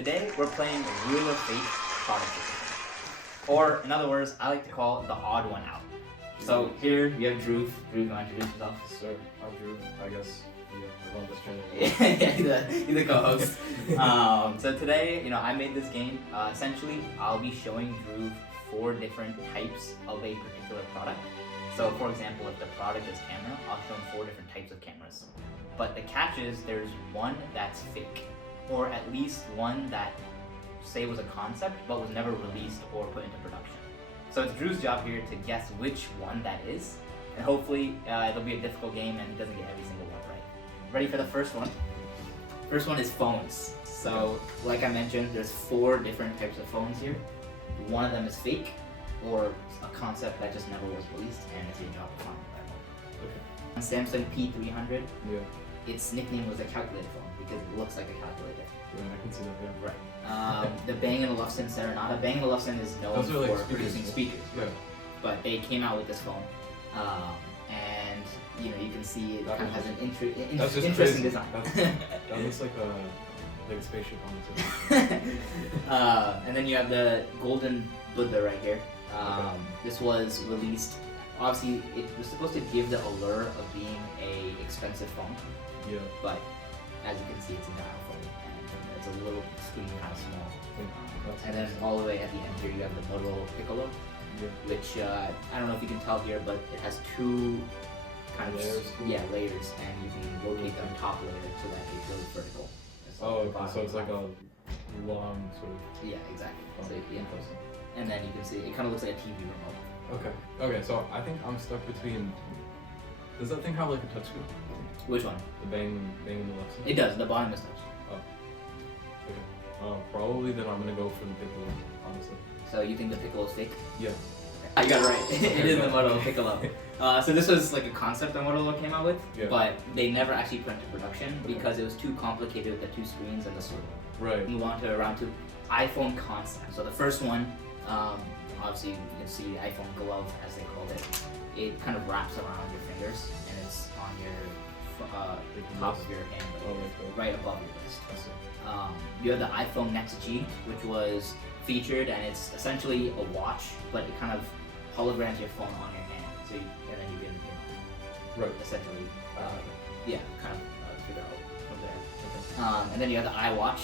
Today we're playing Rule of Fate product decision. Or in other words, I like to call it the odd one out. So here you have Dhruv. Dhruv, you want to introduce yourself? Sir, I'm Drew. I guess I run this channel. Yeah, he's the co-host. So today, I made this game. Essentially, I'll be showing Dhruv 4 different types of a particular product. So for example, if the product is camera, I'll show him 4 different types of cameras. But the catch is there's one that's fake, or at least one that say was a concept but was never released or put into production. So it's Drew's job here to guess which one that is, and hopefully it'll be a difficult game and he doesn't get every single one right. Ready for the first one? First one is phones. So like I mentioned, there's 4 different types of phones here. One of them is fake, or a concept that just never was released, and it's your job to find that one. Okay. On Samsung P300, Yeah. its nickname was a calculator phone because it looks like a calculator. Yeah, I can see that. Yeah. Right. The Bang & Olufsen Serenata. Bang & Olufsen is known Those are like for producing speakers. Yeah. But they came out with this phone, and you can see it kind of has an interesting crazy. design. That looks like a spaceship on the And then you have the Golden Buddha right here. Okay. This was released. Obviously, it was supposed to give the allure of being a expensive phone, Yeah. but as you can see, it's a dial phone, and it's a little screen kind of small. And then all the way at the end here, you have the Motorola Piccolo, Yeah. which I don't know if you can tell here, but it has 2 kind of layers, and you can rotate the top layer so that it goes vertical. Oh, okay. So it's like a long sort of. Yeah, exactly. So, yeah. And then you can see it kind of looks like a TV remote. Okay. Okay. So I think I'm stuck between. Does that thing have like a touchscreen? Which one? The Bang & Olufsen. It does. The bottom is touch. Okay. Probably then I'm gonna go for the Piccolo, honestly. So you think the Piccolo is fake? Yeah. You got it right. It is the Motorola Piccolo. So this was like a concept that Motorola came out with, but they never actually put into production because it was too complicated with the 2 screens and the sort. Right. Move on to round 2, iPhone concept. So the first one, obviously you can see the iPhone glove as they called it. It kind of wraps around your fingers and it's on your top of your hand, right above your wrist. You have the iPhone XG, which was featured, and it's essentially a watch, but it kind of holograms your phone on your hand. So and then you can, essentially, kind of figure out from there. And then you have the iWatch.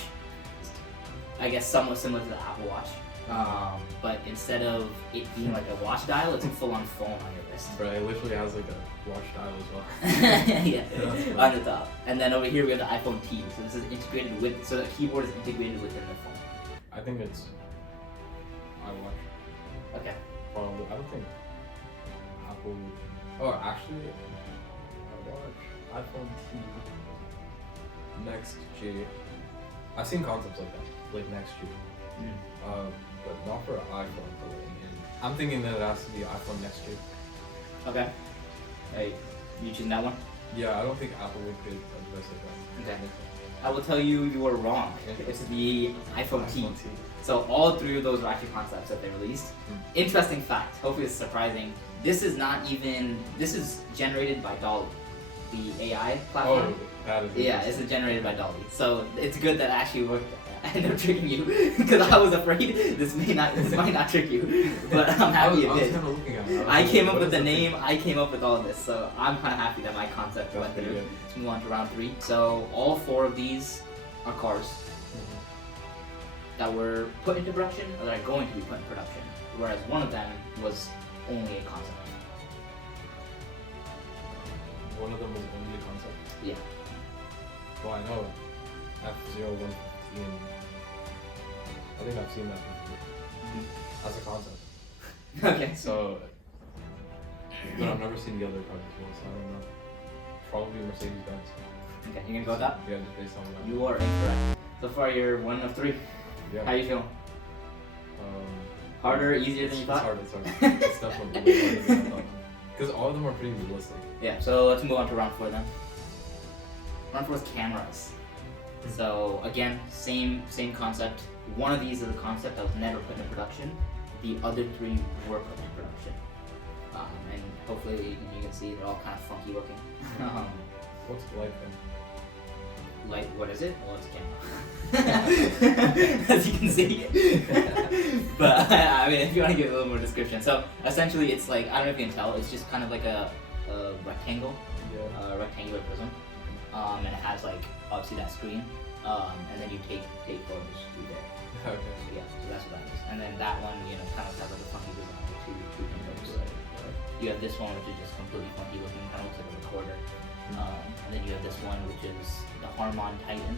I guess somewhat similar to the Apple Watch, but instead of it being like a watch dial, it's a full-on phone on your wrist. Right, it literally has like a watch dial as well. Yeah, on the top. And then over here we have the iPhone T. So this is integrated with, so the keyboard is integrated within the phone. I think it's iWatch. Okay. Probably. I don't think Apple. Oh, actually, iWatch, iPhone T, Next G. I've seen concepts like that, like Next G. But not for an iPhone. I'm thinking that it has to be iPhone Next G. Okay. Hey, you choosing that one? Yeah, I don't think Apple would create a device like that. Okay. I will tell you you were wrong. It's the iPhone T. So all 3 of those were actually concepts that they released. Interesting fact, hopefully it's surprising. This is generated by Dolly, the AI platform. Oh, that is this is generated by Dolly. So it's good that it actually worked. I ended up tricking you because I was afraid this might not trick you, but I'm happy it did. I came up with the name. I came up with all of this, so I'm kind of happy that my concept went through. Let's move on to round 3. So all 4 of these are cars that were put into production or that are going to be put in production, whereas one of them was only a concept. One of them was only a concept? Yeah. Well, I know F0115. I think I've seen that before. As a concept. Okay. So, but I've never seen the other cars as well, so I don't know. Probably Mercedes-Benz. Okay, you gonna go with that? Yeah, just based on that. You are incorrect. So far, you're 1 of 3. Yeah. How you feeling? Harder, easier than you thought? It's hard. It's definitely way harder than I thought. Because all of them are pretty realistic. Yeah, so let's move on to round 4 then. Round 4 is cameras. So again, same concept. One of these is a concept that was never put into production. The other 3 were put into production. And hopefully you can see they're all kind of funky looking. What's light Like, what is it? Well, it's a camera. As you can see. But, I mean, if you want to give a little more description. So, essentially, it's like, I don't know if you can tell, it's just kind of like a rectangle. Yeah. Rectangular prism. And it has, like, obviously that screen. And then you take photos through there. Okay. So, yeah, so that's what that is. And then that one, you know, kind of has like a funky design with two windows. You have this one, which is just completely funky looking, kind of looks like a recorder. And then you have this one, which is the Harmon Titan.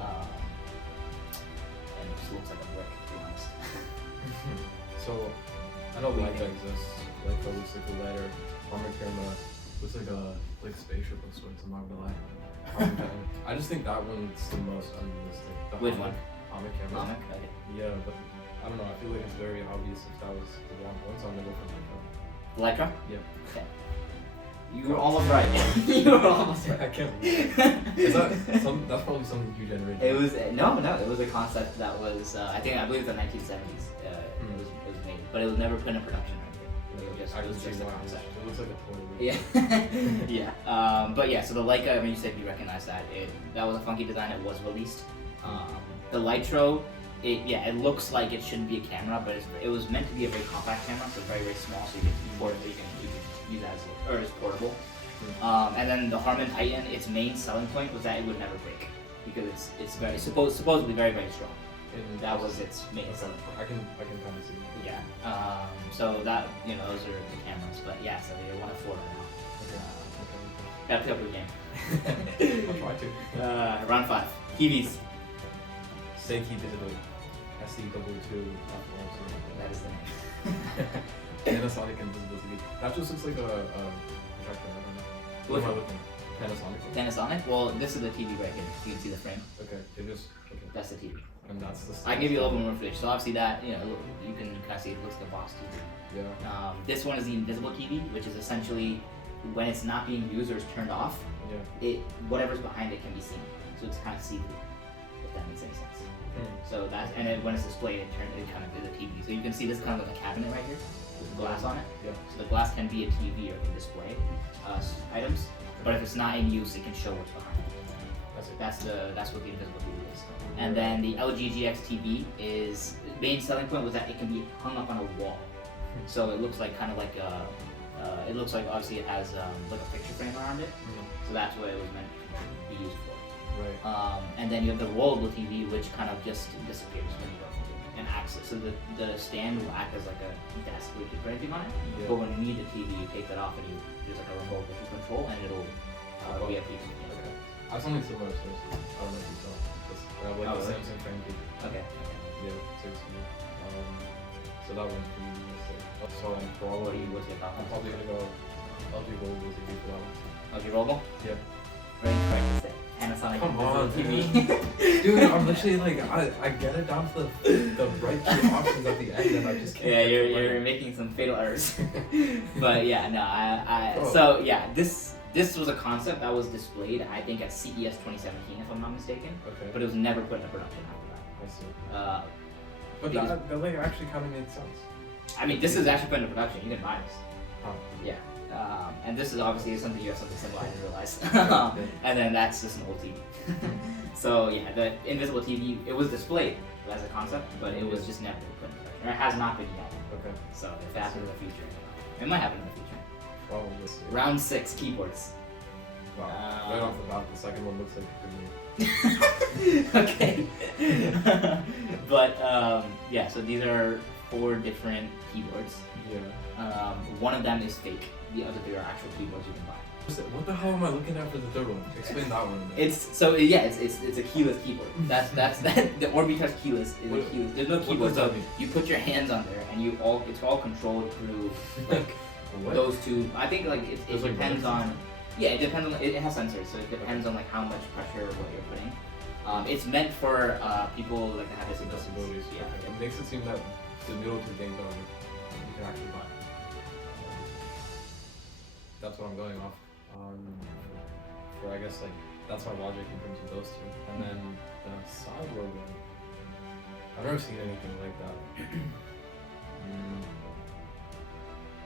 And it just looks like a brick, to be honest. So, I know Leica exists. Leica looks like a lighter armor camera. Looks like a spaceship of sorts, I'm not gonna lie. I just think that one's the most unrealistic. The Which one? Comic camera. Comic? Okay. Yeah, but I don't know, I feel like it's very obvious if that was the wrong one, so I'm gonna go for Leica. Lycra? Yeah. Okay. You were almost right. You were almost right. I can't believe it. Is that that's probably something you generated? It was no, it was a concept that was I believe it was the 1970s. It was made, but it was never put in production or anything. It was just a concept. It looks like a toy. Yeah, yeah. But yeah, so the Leica, I mean, you said you recognize that. That was a funky design. It was released. The Lytro, it looks like it shouldn't be a camera, but it was meant to be a very compact camera, so very small, so you can you can use that as portable. And then the Harman Titan, its main selling point was that it would never break because it's supposedly very strong. And that was its main selling point. I can kind of see it. Yeah. So that, you know, those are the cameras. But yeah, so you're 1 of 4 right now. Gotta pick up your game. I'll try to. Round 5. TVs. Seiki Digital. SEW2. That is the name. Panasonic Invisible TV. That just looks like a projector. I don't know. What am I looking at? Panasonic? Panasonic? Well, this is the TV right here. You can see the frame. Okay. Okay. That's the TV. And that's the. I give you a little bit more footage. So obviously that, you know, you can kind of see it looks like a box TV. Yeah. This one is the invisible TV, which is essentially when it's not being used or it's turned off. Yeah. Whatever's behind it can be seen. So it's kind of see-through, if that makes any sense. So that's, and then when it's displayed, it kind of is a TV. So you can see this kind of like a cabinet right here with glass on it. Yeah. So the glass can be a TV or it can display items, but if it's not in use, it can show what's behind it. That's what the invisible TV is. And then the LG GX TV is main selling point was that it can be hung up on a wall. So it looks like kind of like it looks like obviously it has like a picture frame around it. So that's what it was meant to be used for. Right. And then you have the rollable TV, which kind of just disappears when you go and acts. So the stand will act as like a desk where you can put anything on it. Yeah. But when you need the TV, you take that off and there's like a remote that you control, and it'll be a TV. Okay. I have something similar to this. I don't know if you saw. I have like the Samsung frame TV. Okay. Yeah, 6 so that one's pretty realistic. So I'm probably What's your thought? I'm probably gonna go LG rollable TV for that one. LG rollable? Yeah. Very correct to say. Panasonic Come on, invisible TV. Dude, I'm literally like I get it down to the right two options at the end, and I just can't. Yeah, get you're making some fatal errors. But yeah, no, Oh. So yeah, this was a concept that was displayed, I think, at CES 2017, if I'm not mistaken. Okay. But it was never put into production after that. I see. But because- that like actually kind of made sense. I mean, this is actually put into production. You can buy this. Huh. Yeah. And this is obviously something you have something similar. I didn't realize. And then that's just an old TV. So yeah, the invisible TV, it was displayed as a concept, but it was just never put into production. Or it has not been yet. Okay. So if it happens in the future, it might happen in the future. Probably. Round 6, keyboards. Wow. Right off the bat, the second one looks like a good Okay. But yeah, so these are 4 different keyboards. Yeah. One of them is fake. The other 3 are actual keyboards you can buy. What the hell am I looking at for the third one? Explain that one. It's a keyless keyboard. That's the Orbitouch keyless is a keyless. There's no keyboard, so you put your hands on there and it's all controlled through like those 2. I think like it depends on. Yeah, it depends on. It has sensors, so it depends on like how much pressure what you're putting. It's meant for people like that have disabilities. Yeah. Okay. It makes it seem that the middle 2 things are you can actually buy. That's what I'm going off. For I guess like that's my logic in terms of those 2, and then the sideboard one. I've never seen anything like that.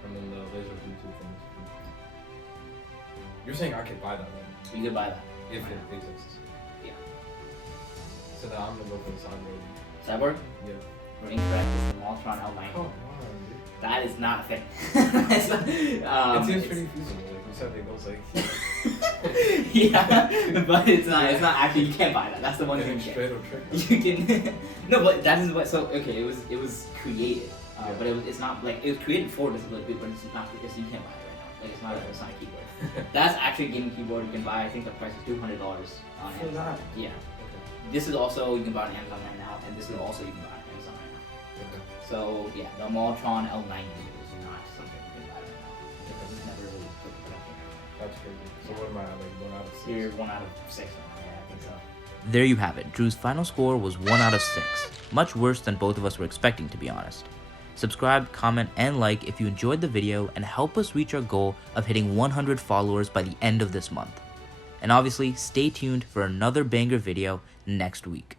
And then the laser Bluetooth things. You're saying I could buy that one? You could buy that if it exists. Yeah. So now I'm gonna go for the sideboard. Cyborg? Yeah. We're incorrect. It's the Moltron L90. Come on, dude. That is not a thing. It's not- It seems pretty feasible. Like you said, it goes like yeah, but it's not. It's not actually. You can't buy that. That's the one thing you can't. straight up trick. You can. No, but that is what. So okay, it was created, Yeah. but it's not like it was created for disability, but it's not. It's, you can't buy it right now. Like it's not a keyboard. That's actually a gaming keyboard you can buy. I think the price is $200 on For Amazon. that? Yeah. Okay. This is also you can buy on Amazon right now, and this is also you can buy on Amazon right now. Okay. So yeah, the Moltron L90 is not something you can buy right now. Because it's never really put in production. That's crazy. So what am I at, like 1 out of 6? You're 1 out of 6 right now. Yeah, I think so. There you have it. Drew's final score was 1 out of 6. Much worse than both of us were expecting, to be honest. Subscribe, comment, and like if you enjoyed the video and help us reach our goal of hitting 100 followers by the end of this month. And obviously, stay tuned for another banger video next week.